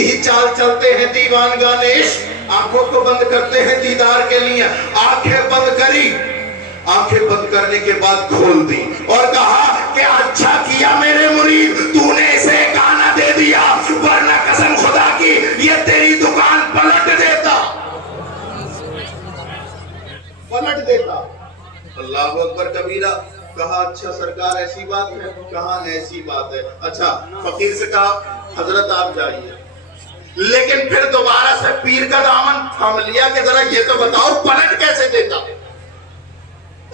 ہی چال چلتے ہیں دیوان گانے عشق، آنکھوں کو بند کرتے ہیں دیدار کے لیے، آنکھیں بند کری، آنکھیں بند کرنے کے بعد کھول دی اور کہا کہ اچھا کیا میرے مرید تو نے اسے گانا دے دیا، ورنہ قسم خدا کی یہ تیری دکان پلٹ دیتا، پلٹ دیتا۔ اللہ اکبر کبیرہ۔ کہا اچھا سرکار ایسی بات ہے؟ کہا ایسی بات ہے۔ اچھا فقیر سے کہا حضرت آپ جائیے، لیکن پھر دوبارہ سے پیر کا دامن تھام لیا کہ ذرا یہ تو بتاؤ پلٹ کیسے دیتا،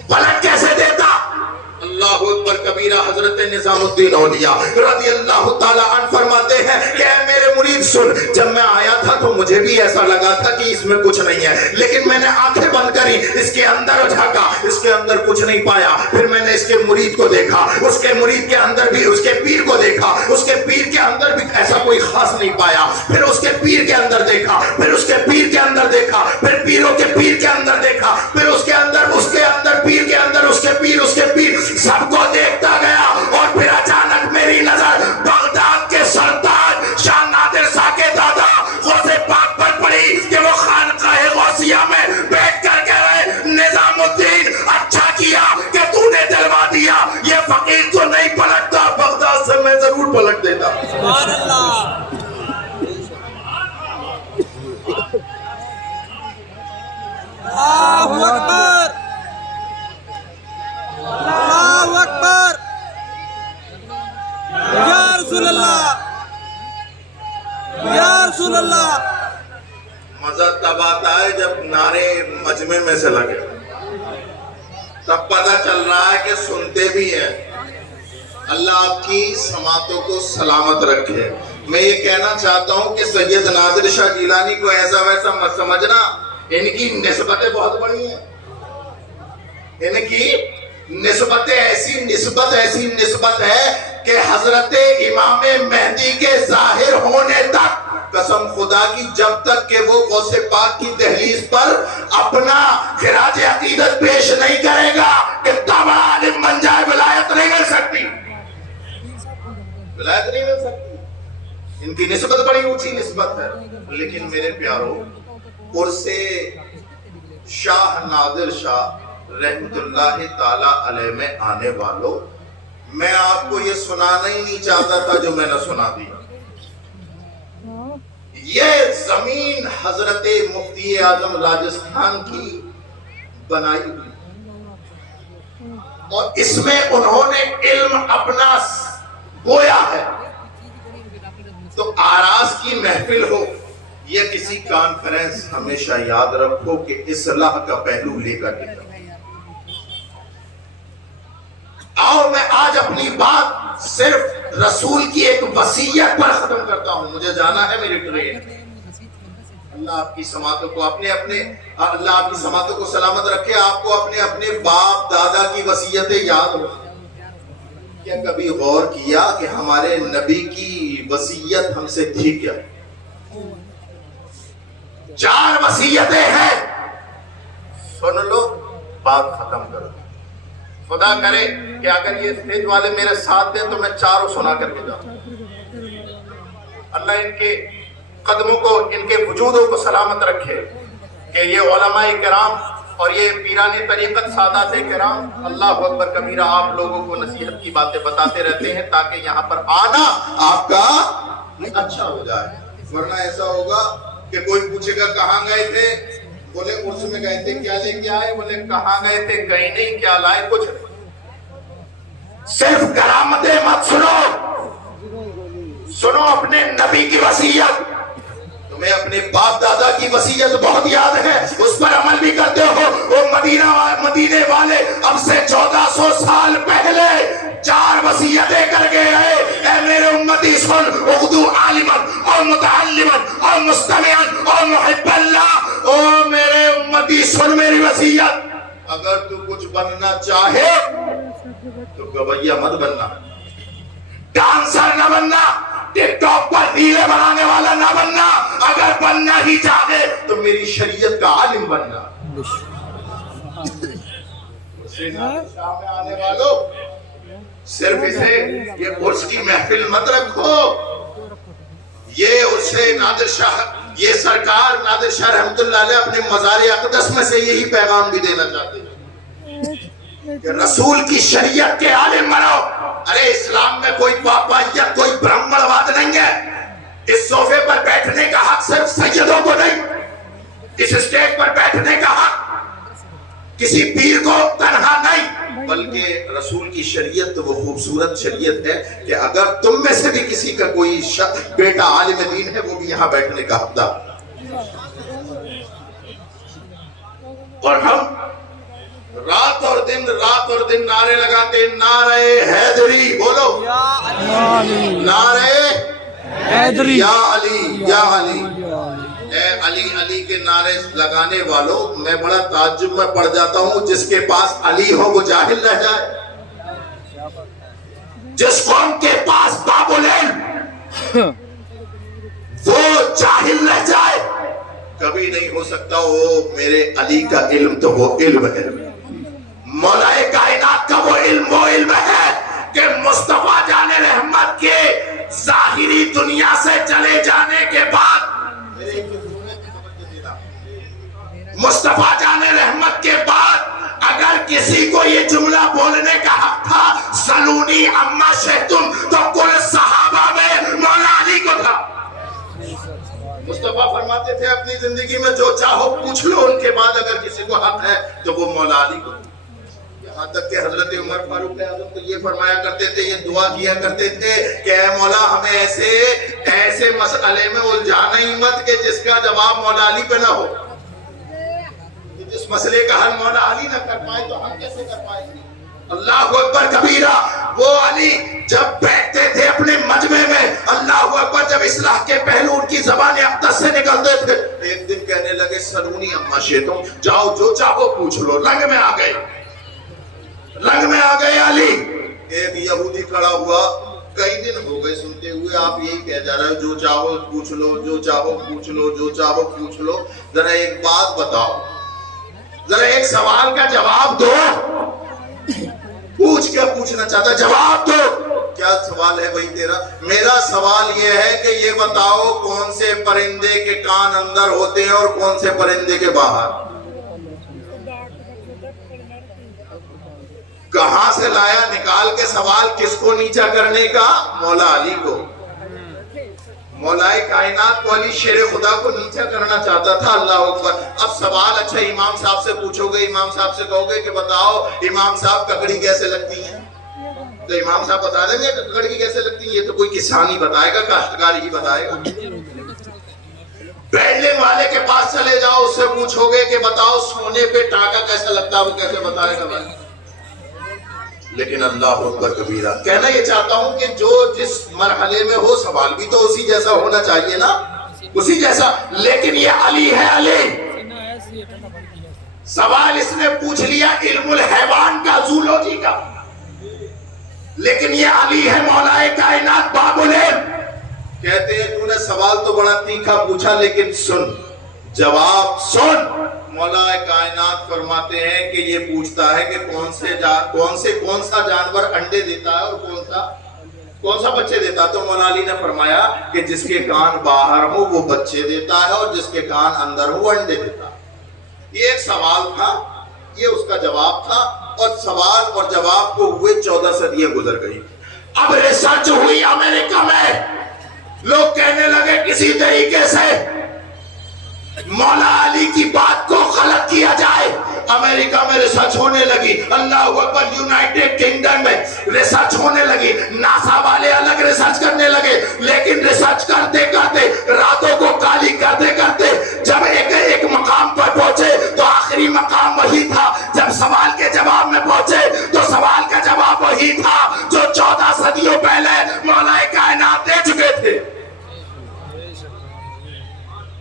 پلٹ کیسے دیتا؟ اللہ اکبر کبیرہ۔ حضرت نظام الدین اولیاء رضی اللہ تعالیٰ عنہ فرماتے ہیں کہ اے میرے مرید سن، جب میں آیا تھا تو مجھے بھی ایسا لگا تھا کہ اس میں کچھ نہیں ہے، لیکن میں نے آنکھیں بند کری، اس کے اندر جھانکا، اس کے اندر کچھ نہیں پایا، پھر میں نے اس کے مرید کو دیکھا، اس کے مرید کے اندر بھی اس کے پیر کو دیکھا، اس کے پیر کے اندر بھی ایسا کوئی خاص نہیں پایا، پھر اس کے پیر کے اندر دیکھا، پھر اس کے پیر کے اندر دیکھا، پھر پیروں کے پیر کے اندر دیکھا، پھر اس کے اندر پیر کے اندر اس کے پیر سب کو دیکھتا گیا، اور پھر اچانک میری نظر بغداد کے سرتاج شاہ نادر شاہ کے دادا غوث پاک پر پڑی کہ وہ خانقاہ غوثیہ میں بیٹھ کر کہہ رہے نظام الدین اچھا کیا کہ تو نے دلوا دیا، یہ فقیر تو نہیں پلٹتا، بغداد سے میں ضرور پلٹ دیتا۔ سبحان اللہ۔ اللہ اکبر، اللہ اکبر، یا رسول اللہ، یا رسول اللہ۔ مزہ تب آتا ہے جب نعرے مجمع میں سے لگے، تب پتہ چل رہا ہے کہ سنتے بھی ہیں۔ اللہ آپ کی سماعتوں کو سلامت رکھے۔ میں یہ کہنا چاہتا ہوں کہ سید نادر شاہ جیلانی کو ایسا ویسا مت سمجھنا، ان کی نسبتیں بہت بڑی ہیں، ان کی نسبتیں ایسی نسبت ہے کہ حضرت امام مہدی کے ظاہر ہونے تک، قسم خدا کی، جب تک کہ وہ غوث پاک کی دہلیز پر اپنا خراج عقیدت پیش نہیں کرے گا کہ تب عالم بن جائے، ولایت نہیں مل سکتی، ولایت نہیں مل سکتی۔ ان کی نسبت بڑی اونچی نسبت ہے۔ لیکن میرے پیاروں، عرص شاہ نادر شاہ رحمت اللہ تعالی علیہ میں آنے والوں، میں آپ کو یہ سنانا ہی نہیں چاہتا تھا جو میں نے سنا دیا۔ یہ زمین حضرت مفتی اعظم راجستھان کی بنائی ہوئی، اور اس میں انہوں نے علم اپنا بویا ہے۔ تو آراز کی محفل ہو یا کسی کانفرنس، ہمیشہ یاد رکھو کہ اصلاح کا پہلو لے کر کے آؤ۔ میں آج اپنی بات صرف رسول کی ایک وصیت پر ختم کرتا ہوں، مجھے جانا ہے میری ٹرین۔ اللہ آپ کی سماعتوں کو اللہ آپ کی سماعتوں کو سلامت رکھے۔ آپ کو اپنے باپ دادا کی وصیتیں یاد ہو؟ کیا کبھی غور کیا کہ ہمارے نبی کی وصیت ہم سے تھی کیا؟ 4 وصیتیں ہیں، سن لو، بات ختم کرو۔ خدا کرے کہ اگر یہ اسٹیج والے میرے ساتھ دیں تو میں 4 سنا کر کے جاؤں۔ اللہ ان کے قدموں کو، ان کے وجودوں کو سلامت رکھے کہ یہ علماء کرام اور یہ پیران طریقت سادات کرام، اللہ اکبر کبیرہ، آپ لوگوں کو نصیحت کی باتیں بتاتے رہتے ہیں تاکہ یہاں پر آنا آپ کا اچھا ہو جائے۔ ورنہ ایسا ہوگا کہ کوئی پوچھے گا کہاں گئے تھے، بولے عرس میں گئے تھے، کیا لے کے آئے؟ بولے کہاں گئے تھے؟ کہیں نہیں، کیا لائے؟ کچھ نہیں۔ صرف کرامتیں مت سنو اپنے نبی کی وصیت۔ تمہیں اپنے باپ دادا کی وصیت بہت یاد ہے، اس پر عمل بھی کرتے ہو۔ وہ مدینے والے اب سے 1400 سال پہلے 4 وصیتیں کر کے آئے۔ اے میرے امتی سن، اغدو عالمن اور متعلمن اور مستمعن اور محب اللہ۔ او میرے امتی سن میری وصیت، اگر تو کچھ بننا چاہے تو گویہ مت بننا، ڈانسر نہ بننا، ٹک ٹاک پر ریلیں بنانے والا نہ بننا، اگر بننا ہی چاہے تو میری شریعت کا عالم بننا۔ شام میں آنے والوں، صرف اسے یہ عرس کی محفل مت رکھو، یہ اسے نادر شاہ، یہ سرکار نادر شاہ رحمت اللہ علیہ اپنے مزار اقدس میں سے یہی پیغام بھی دینا چاہتے ہیں کہ رسول کی شریعت کے عالم بنو۔ ارے اسلام میں کوئی پاپائیت، کوئی برہمن واد نہیں ہے۔ اس صوفے پر بیٹھنے کا حق صرف سیدوں کو نہیں، اس اسٹیج پر بیٹھنے کا حق کسی پیر کو تنہا نہیں، بلکہ رسول کی شریعت تو وہ خوبصورت شریعت ہے کہ اگر تم میں سے بھی کسی کا کوئی بیٹا عالم دین ہے وہ بھی یہاں بیٹھنے کا حقدار۔ اور ہم رات اور دن نعرے لگاتے ہیں، نعرہ حیدری، بولو نعرہ حیدری، یا علی یا علی۔ اے علی علی کے نعرے لگانے والوں، میں بڑا تعجب میں پڑ جاتا ہوں، جس کے پاس علی ہو وہ جاہل رہ جائے، جس قوم کے پاس باب العلم وہ جاہل رہ جائے، کبھی نہیں ہو سکتا۔ وہ میرے علی کا علم تو وہ علم ہے، مولا کائنات کا وہ علم ہے کہ مصطفیٰ جان رحمت کے ظاہری دنیا سے چلے جانے کے بعد، مصطفیٰ جان رحمت کے بعد اگر کسی کو یہ جملہ بولنے کا حق تھا، سلونی اما شہتم، تو کل صحابہ میں مولا علی کو تھا۔ مصطفیٰ فرماتے تھے اپنی زندگی میں جو چاہو پوچھ لو، ان کے بعد اگر کسی کو حق ہے تو وہ مولا علی کو۔ یہاں تک کہ حضرت عمر فاروق اعظم تو یہ فرمایا کرتے تھے، یہ دعا کیا کرتے تھے کہ اے مولا ہمیں ایسے مسئلے میں الجھانا ہی مت کہ جس کا جواب مولا علی پہ نہ ہو۔ جس مسئلے کا حل مولا علی نہ کر پائے تو ہم کیسے کر پائیں گے؟ اللہ اکبر کبیرہ۔ وہ علی جب بیٹھتے تھے اپنے مجمع میں، اللہ اکبر، جب اصلاح کے پہلو ان کی زبان اقدس سے نکلتے تھے، ایک دن کہنے لگے سلونی اما شئتم، جاؤ جو چاہو پوچھ لو۔ رنگ میں آ گئے علی۔ ایک یہودی کھڑا ہوا، کئی دن ہو گئے سنتے ہوئے آپ یہی کہہ جا رہے ہو جو چاہو پوچھ لو، جو چاہو پوچھ لو، جو چاہو پوچھ لو، ذرا ایک بات بتاؤ، ذرا ایک سوال کا جواب دو۔ پوچھ کیا پوچھنا چاہتا، جواب دو۔ کیا سوال ہے بھائی تیرا؟ میرا سوال یہ ہے کہ یہ بتاؤ کون سے پرندے کے کان اندر ہوتے ہیں اور کون سے پرندے کے باہر؟ کہاں سے لایا نکال کے سوال؟ کس کو نیچا کرنے کا؟ مولا علی کو۔ مولا کائنات کو، علی شیر خدا کو نیچا کرنا چاہتا تھا۔ اللہ اکبر۔ اب سوال اچھا امام صاحب سے پوچھو گے، امام صاحب سے کہو گے کہ بتاؤ امام صاحب ککڑی کیسے لگتی ہیں، تو امام صاحب بتا دیں گے ککڑی کیسے لگتی ہیں؟ یہ تو کوئی کسان ہی بتائے گا، کاشتکار ہی بتائے گا۔ بینڈنگ والے کے پاس چلے جاؤ، اس سے پوچھو گے کہ بتاؤ سونے پہ ٹانکا کیسا لگتا ہے، وہ کیسے بتائے گا بھائی؟ لیکن اللہ اکبر کبیرہ، کہنا یہ چاہتا ہوں کہ جو جس مرحلے میں ہو سوال بھی تو اسی جیسا ہونا چاہیے نا، اسی جیسا۔ لیکن یہ علی ہے، علی سوال اس نے پوچھ لیا علم الحیوان کا، زولوجی کا، لیکن یہ علی ہے مولا کائنات باب العلم۔ کہتے ہیں تو نے سوال تو بڑا تیکھا پوچھا لیکن سن، جواب سن۔ مولا کائنات فرماتے ہیں کہ یہ پوچھتا ہے کہ کون سا جانور انڈے دیتا ہے اور کون سا بچے دیتا ہے، تو مولا علی نے فرمایا کہ جس کے کان باہر ہو وہ بچے دیتا ہے اور جس کے کان اندر ہو وہ انڈے دیتا ہے۔ یہ ایک سوال تھا، یہ اس کا جواب تھا، اور سوال اور جواب کو ہوئے 14 صدیاں گزر گئی۔ اب ریسرچ ہوئی امریکہ میں، لوگ کہنے لگے کسی طریقے سے مولا علی کی بات کو غلط کیا جائے۔ امریکہ میں ریسرچ ہونے لگی، اللہ اکبر، یونائٹڈ کنگڈم میں ریسرچ ہونے لگی، ناسا والے الگ ریسرچ کرنے لگے، لیکن ریسرچ کرتے کرتے راتوں کو کالی کرتے کرتے جب ایک مقام پر پہنچے تو آخری مقام وہی تھا۔ جب سوال کے جواب میں پہنچے تو سوال کا جواب وہی تھا جو 14 صدیوں پہلے مولا کائنات دے چکے تھے۔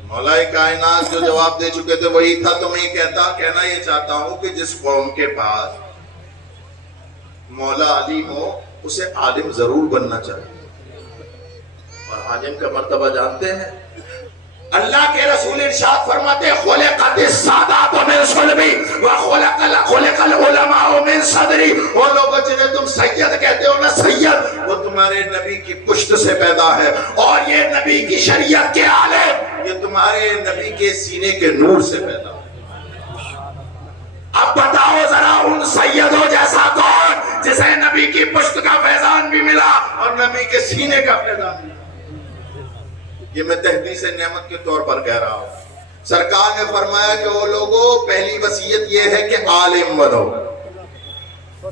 مولا کائنات جو جواب دے چکے تھے وہی تھا۔ تو میں کہنا یہ چاہتا ہوں کہ جس قوم کے پاس مولا علی ہو اسے عالم ضرور بننا چاہیے، اور عالم کا مرتبہ جانتے ہیں؟ اللہ کے رسول ارشاد فرماتے خلقت السادات من صلبی وخلق العلماء من صدری۔ وہ لوگ جنہیں تم سید کہتے ہو نا، سید وہ تم تمہارے نبی کی پشت سے پیدا ہے، اور یہ نبی کی شریعت کے عالم یہ تمہارے نبی کے سینے کے نور سے پیدا ہے۔ اب بتاؤ ذرا ان سیدوں جیسا کون جسے نبی کی پشت کا فیضان بھی ملا اور نبی کے سینے کا فیضان ملا؟ یہ میں تحدیث نعمت کے طور پر کہہ رہا ہوں۔ سرکار نے فرمایا کہ وہ لوگوں، پہلی وصیت یہ ہے کہ عالم بنو،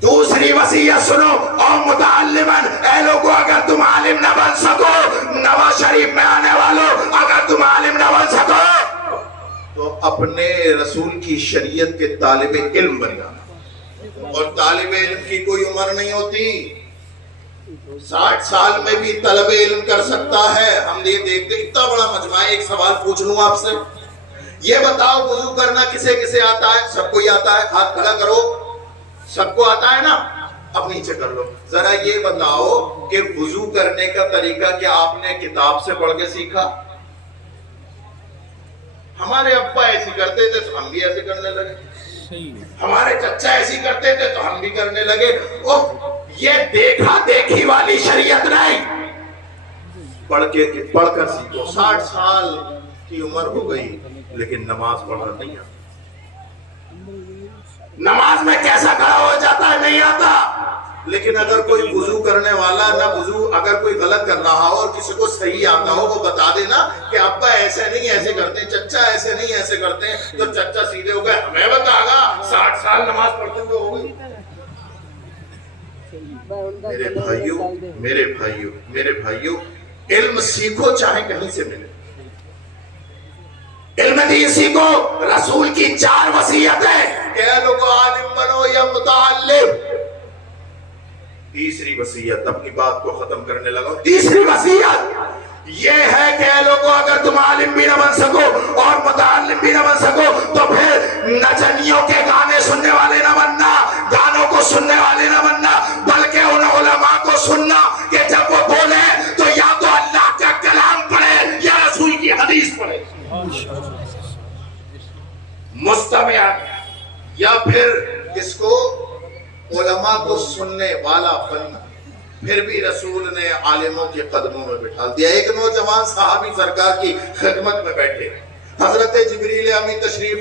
دوسری وصیت سنو اور متعلمن، اے لوگوں اگر تم عالم نہ بن سکو، نواز شریف میں آنے والوں اگر تم عالم نہ بن سکو تو اپنے رسول کی شریعت کے طالب علم بن جانا۔ اور طالب علم کی کوئی عمر نہیں ہوتی، 60 سال میں بھی طلب علم کر سکتا ہے۔ ہم یہ دیکھتے اتنا بڑا مجمع ہے۔ ایک سوال پوچھ لوں آپ سے، یہ بتاؤ وضو کرنا کسے کسے آتا ہے؟ سب کو ہی آتا ہے، ہاتھ کھڑا کرو۔ سب کو آتا ہے نا؟ اب نیچے کر لو۔ ذرا یہ بتاؤ کہ وضو کرنے کا طریقہ کیا آپ نے کتاب سے پڑھ کے سیکھا؟ ہمارے ابا ایسی کرتے تھے تو ہم بھی ایسے کرنے لگے، ہمارے چچا ایسی کرتے تھے تو ہم بھی کرنے لگے۔ یہ دیکھا دیکھی والی شریعت نہیں، پڑھ کر سیکھو۔ 60 سال کی عمر ہو گئی لیکن نماز پڑھنا نہیں آتا۔ نماز میں کیسا کھڑا ہو جاتا ہے نہیں آتا۔ لیکن اگر کوئی وضو کرنے والا نہ وضو اگر کوئی غلط کر رہا ہو اور کسی کو صحیح آتا ہو، وہ بتا دینا کہ ابا ایسے نہیں ایسے کرتے ہیں، چچا ایسے نہیں ایسے کرتے ہیں، تو چچا سیدھے ہو گئے، ہمیں بتا گا 60 سال نماز پڑھتے ہوئے ہو گئی۔ میرے بھائیوں علم سیکھو چاہے کہیں سے ملے، علم دین سیکھو۔ رسول کی 4 وصیتیں کہ اے لوگو عالم بنو یا متعلم۔ تیسری وصیت، اپنی بات کو ختم کرنے لگا، تیسری وصیت یہ ہے کہ اے لوگو اگر تم عالم بھی نہ بن سکو اور متعلم بھی نہ بن سکو تو پھر نچنیوں کے گانے سننے والے نہ بننا، گانوں کو سننے والے نہ بننا، بلکہ ان علماء کو سننا کہ جب وہ بولے تو یا تو اللہ کا کلام پڑھے یا رسول کی حدیث پڑھے، مستمع، یا پھر اس کو علماء کو سننے والا بننا۔ پھر بھی رسول نے عالموں کے قدموں میں بٹھا دیا۔ ایک نوجوان صحابی سرکار کی خدمت میں بیٹھے، حضرت جبریل امین تشریف